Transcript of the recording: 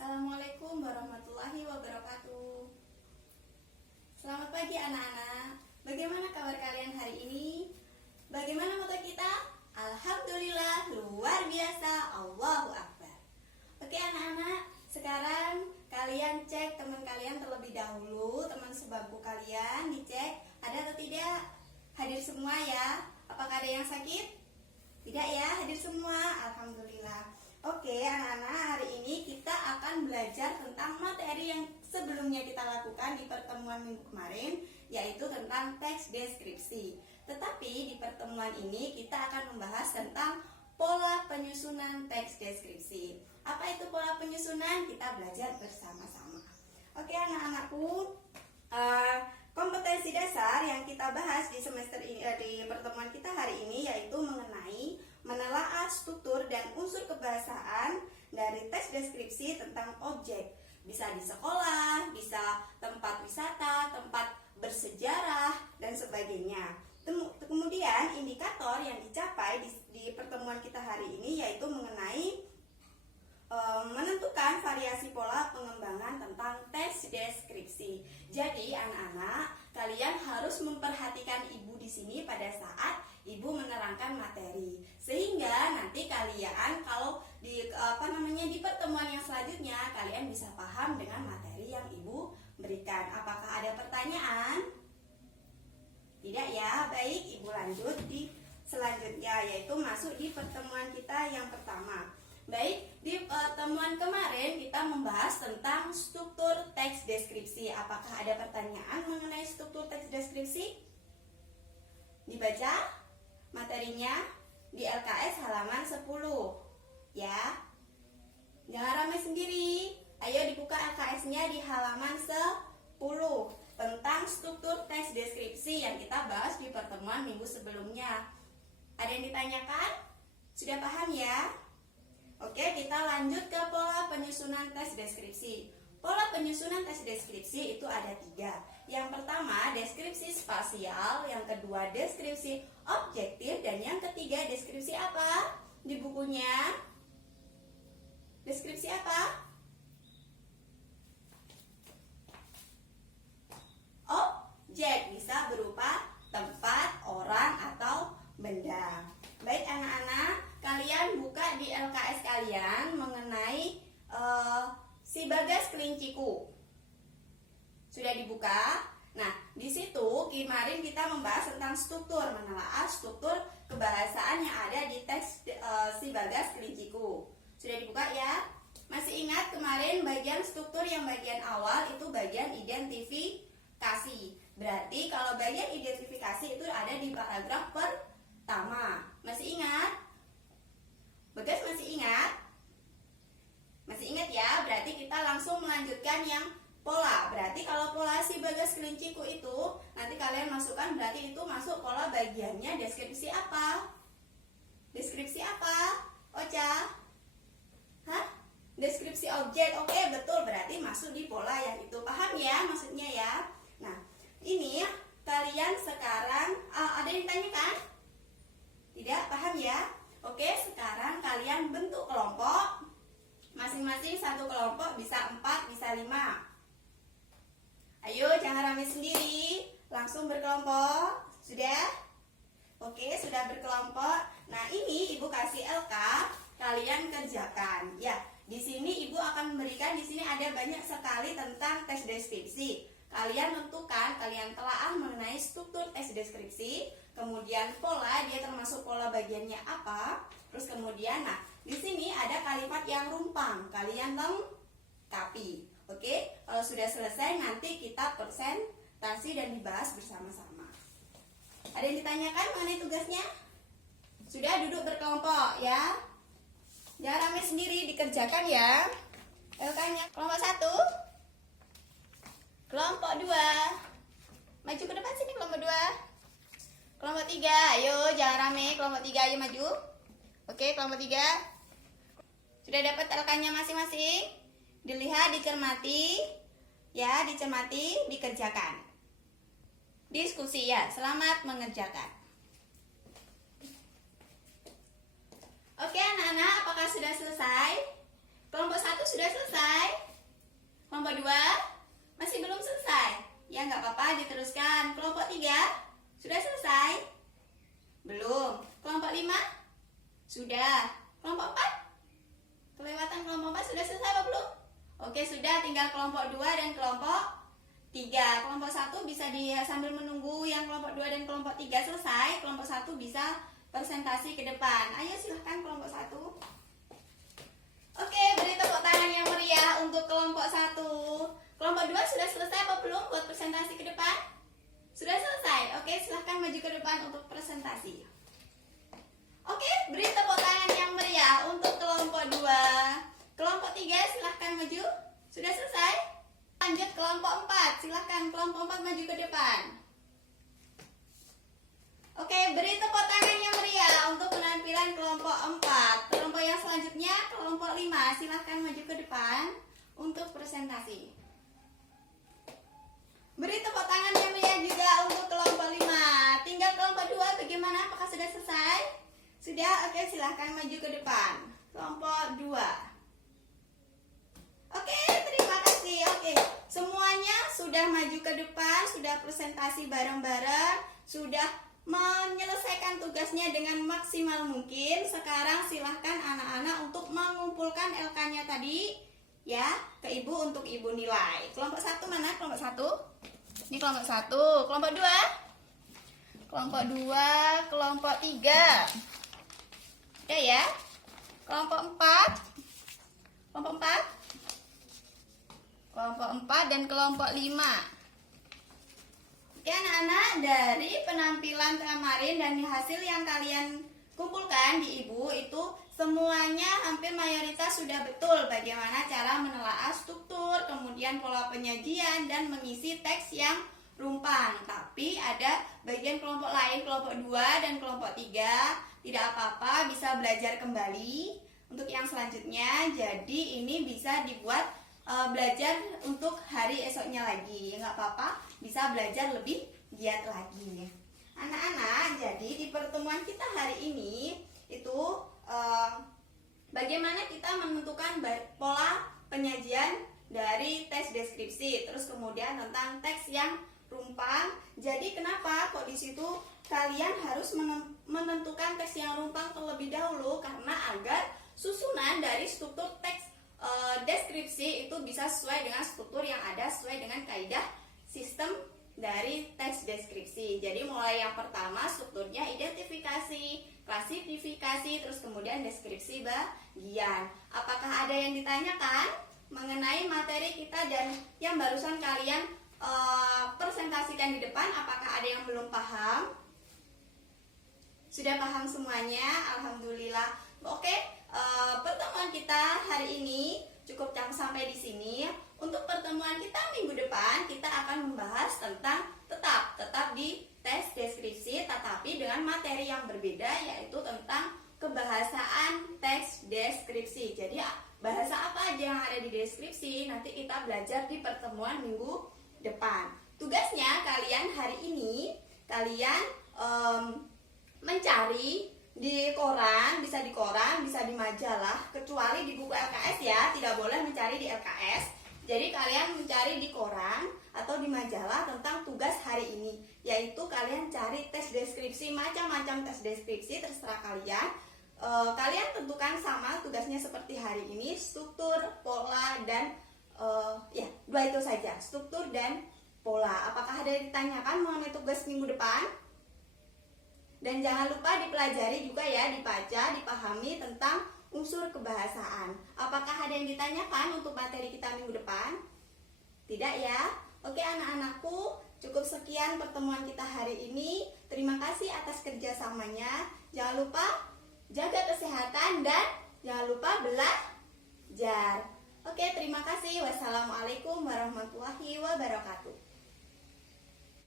Assalamualaikum warahmatullahi wabarakatuh. Selamat pagi anak-anak. Bagaimana kabar kalian hari ini? Bagaimana moto kita? Alhamdulillah, luar biasa, Allahu Akbar. Oke anak-anak, sekarang kalian cek teman kalian terlebih dahulu. Teman sebangku kalian dicek ada atau tidak? Hadir semua ya. Apakah ada yang sakit? Tidak ya, hadir semua. Alhamdulillah. Oke anak-anak, hari ini kita akan belajar tentang materi yang sebelumnya kita lakukan di pertemuan minggu kemarin, yaitu tentang teks deskripsi. Tetapi di pertemuan ini kita akan membahas tentang pola penyusunan teks deskripsi. Apa itu pola penyusunan? Kita belajar bersama-sama. Oke anak-anakku, kompetensi dasar yang kita bahas di semester ini, di pertemuan kita hari ini, yaitu mengenai menelaah struktur dan unsur kebahasaan dari teks deskripsi tentang objek. Bisa di sekolah, bisa tempat wisata, tempat bersejarah, dan sebagainya. Kemudian indikator yang dicapai di pertemuan kita hari ini yaitu mengenai menentukan variasi pola pengembangan tentang teks deskripsi. Jadi anak-anak, kalian harus memperhatikan ibu di sini pada saat ibu menerangkan materi, sehingga nanti kalian kalau di di pertemuan yang selanjutnya kalian bisa paham dengan materi yang ibu berikan. Apakah ada pertanyaan? Tidak ya? Baik, ibu lanjut di selanjutnya, yaitu masuk di pertemuan kita yang pertama. Baik, di pertemuan kemarin kita membahas tentang struktur teks deskripsi. Apakah ada pertanyaan mengenai struktur teks deskripsi? Dibaca materinya di LKS halaman 10 ya. Jangan ramai sendiri. Ayo dibuka LKS-nya di halaman 10 tentang struktur teks deskripsi yang kita bahas di pertemuan minggu sebelumnya. Ada yang ditanyakan? Sudah paham ya? Oke, kita lanjut ke pola penyusunan teks deskripsi. Pola penyusunan teks deskripsi itu ada 3. Yang pertama, deskripsi spasial. Yang kedua, deskripsi objektif. Dan yang ketiga, deskripsi apa? Di bukunya deskripsi apa? Objek, bisa berupa tempat, orang, atau benda. Baik anak-anak, kalian buka di LKS kalian mengenai si Bagas Kelinciku. Sudah dibuka? Nah, di situ kemarin kita membahas tentang struktur, menelaah struktur kebahasaan yang ada di teks si Bagas Kelinciku. Sudah dibuka ya? Masih ingat kemarin bagian struktur yang bagian awal itu bagian identifikasi. Berarti kalau bagian identifikasi itu ada di paragraf pertama. Masih ingat? Bagas masih ingat? Masih ingat ya? Berarti kita langsung melanjutkan yang pola. Berarti kalau pola si Bagas Kelinciku itu nanti kalian masukkan, berarti itu masuk pola bagiannya deskripsi apa? Deskripsi apa? Ocha? Hah? Deskripsi objek. Oke, betul. Berarti masuk di pola yang itu. Paham ya maksudnya ya? Nah, ini kalian sekarang ada yang tanyakan? Tidak? Paham ya? Oke, sekarang kalian bentuk kelompok. Masing-masing satu kelompok bisa 4, bisa 5. Ayo, jangan ramai sendiri. Langsung berkelompok. Sudah? Oke, sudah berkelompok. Nah, ini ibu kasih LK, kalian kerjakan. Ya, di sini ibu akan memberikan, di sini ada banyak sekali tentang teks deskripsi. Kalian tentukan, kalian telaah mengenai struktur teks deskripsi, kemudian pola, dia termasuk pola bagiannya apa, terus kemudian, nah, di sini ada kalimat yang rumpang, kalian lengkapi. Oke, kalau sudah selesai nanti kita presentasi dan dibahas bersama-sama. Ada yang ditanyakan mengenai tugasnya? Sudah, duduk berkelompok ya. Jangan ramai sendiri, dikerjakan ya. LK-nya kelompok 1. Kelompok 2. Maju ke depan sini kelompok 2. Kelompok 3. Ayo jangan rame. Kelompok 3 ayo maju. Oke, kelompok 3. Sudah dapat LK-nya masing-masing? Dilihat, dicermati. Ya, dicermati, dikerjakan. Diskusi ya. Selamat mengerjakan. Oke, anak-anak, apakah sudah selesai? Kelompok 1 sudah selesai? nggak apa-apa, diteruskan. Kelompok 3 sudah selesai? Belum. Kelompok 5 sudah. Kelompok 4 kelewatan. Kelompok 4 sudah selesai apa belum? Oke, sudah. Tinggal kelompok 2 dan kelompok 3. Kelompok 1 bisa sambil menunggu yang kelompok 2 dan kelompok 3 selesai, kelompok 1 bisa presentasi ke depan. Ayo silahkan kelompok 1. Oke, beri tepuk tangan yang meriah untuk kelompok 1. Kelompok 2 sudah selesai apa belum buat presentasi ke depan? Sudah selesai. Oke, silahkan maju ke depan untuk presentasi. Oke, beri tepuk tangan yang meriah untuk kelompok 2. Kelompok 3 silahkan maju. Sudah selesai? Lanjut kelompok 4. Silahkan kelompok 4 maju ke depan. Oke, beri tepuk tangan yang meriah untuk penampilan kelompok 4. Kelompok yang selanjutnya kelompok 5. Silahkan maju ke depan untuk presentasi. Beri tepuk tangan yang meriah juga untuk kelompok 5. Tinggal kelompok 2 bagaimana? Apakah sudah selesai? Sudah? Oke, silahkan maju ke depan. Kelompok 2. Oke, terima kasih. Oke, semuanya sudah maju ke depan, sudah presentasi bareng-bareng, sudah menyelesaikan tugasnya dengan maksimal mungkin. Sekarang silahkan anak-anak untuk mengumpulkan LK-nya tadi ya ke ibu untuk ibu nilai. Kelompok 1 mana? Kelompok 1. Ini kelompok 1. Kelompok 2. Kelompok 2, kelompok 3. Oke ya. Kelompok 4. Kelompok 4. Kelompok 4 dan kelompok 5. Oke anak-anak, dari penampilan kemarin dan hasil yang kalian kumpulkan di ibu itu semuanya hampir mayoritas sudah betul bagaimana cara menelaah struktur, kemudian pola penyajian dan mengisi teks yang rumpang. Tapi ada bagian kelompok lain, kelompok 2 dan kelompok 3, tidak apa-apa, bisa belajar kembali untuk yang selanjutnya. Jadi ini bisa dibuat belajar untuk hari esoknya lagi, nggak apa-apa, bisa belajar lebih giat lagi. Anak-anak, jadi di pertemuan kita hari ini itu bagaimana kita menentukan pola penyajian dari teks deskripsi, terus kemudian tentang teks yang rumpang. Jadi kenapa kok di situ kalian harus menentukan teks yang rumpang terlebih dahulu, karena agar susunan dari struktur teks deskripsi itu bisa sesuai dengan struktur yang ada, sesuai dengan kaidah sistem dari teks deskripsi. Jadi mulai yang pertama strukturnya identifikasi, klasifikasi, terus kemudian deskripsi bagian. Apakah ada yang ditanyakan mengenai materi kita dan yang barusan kalian presentasikan di depan? Apakah ada yang belum paham? Sudah paham semuanya? Alhamdulillah. Oke, pertemuan kita hari ini cukup sampai di sini. Untuk pertemuan kita minggu depan kita akan membahas tentang tetap di tes deskripsi, tetapi dengan materi yang berbeda, yaitu tentang kebahasaan teks deskripsi. Jadi bahasa apa aja yang ada di deskripsi nanti kita belajar di pertemuan minggu depan. Tugasnya kalian hari ini kalian mencari di koran, bisa di majalah, kecuali di buku LKS ya, tidak boleh mencari di LKS. Jadi kalian mencari di koran atau di majalah tentang tugas hari ini, yaitu kalian cari tes deskripsi, macam-macam tes deskripsi, terserah kalian. Kalian tentukan sama tugasnya seperti hari ini, struktur, pola, dan ya dua itu saja, struktur dan pola. Apakah ada yang ditanyakan mengenai tugas minggu depan? Dan jangan lupa dipelajari juga ya, dibaca, dipahami tentang unsur kebahasaan. Apakah ada yang ditanyakan untuk materi kita minggu depan? Tidak ya? Oke anak-anakku, cukup sekian pertemuan kita hari ini. Terima kasih atas kerjasamanya. Jangan lupa jaga kesehatan dan jangan lupa belajar. Oke, terima kasih. Wassalamualaikum warahmatullahi wabarakatuh.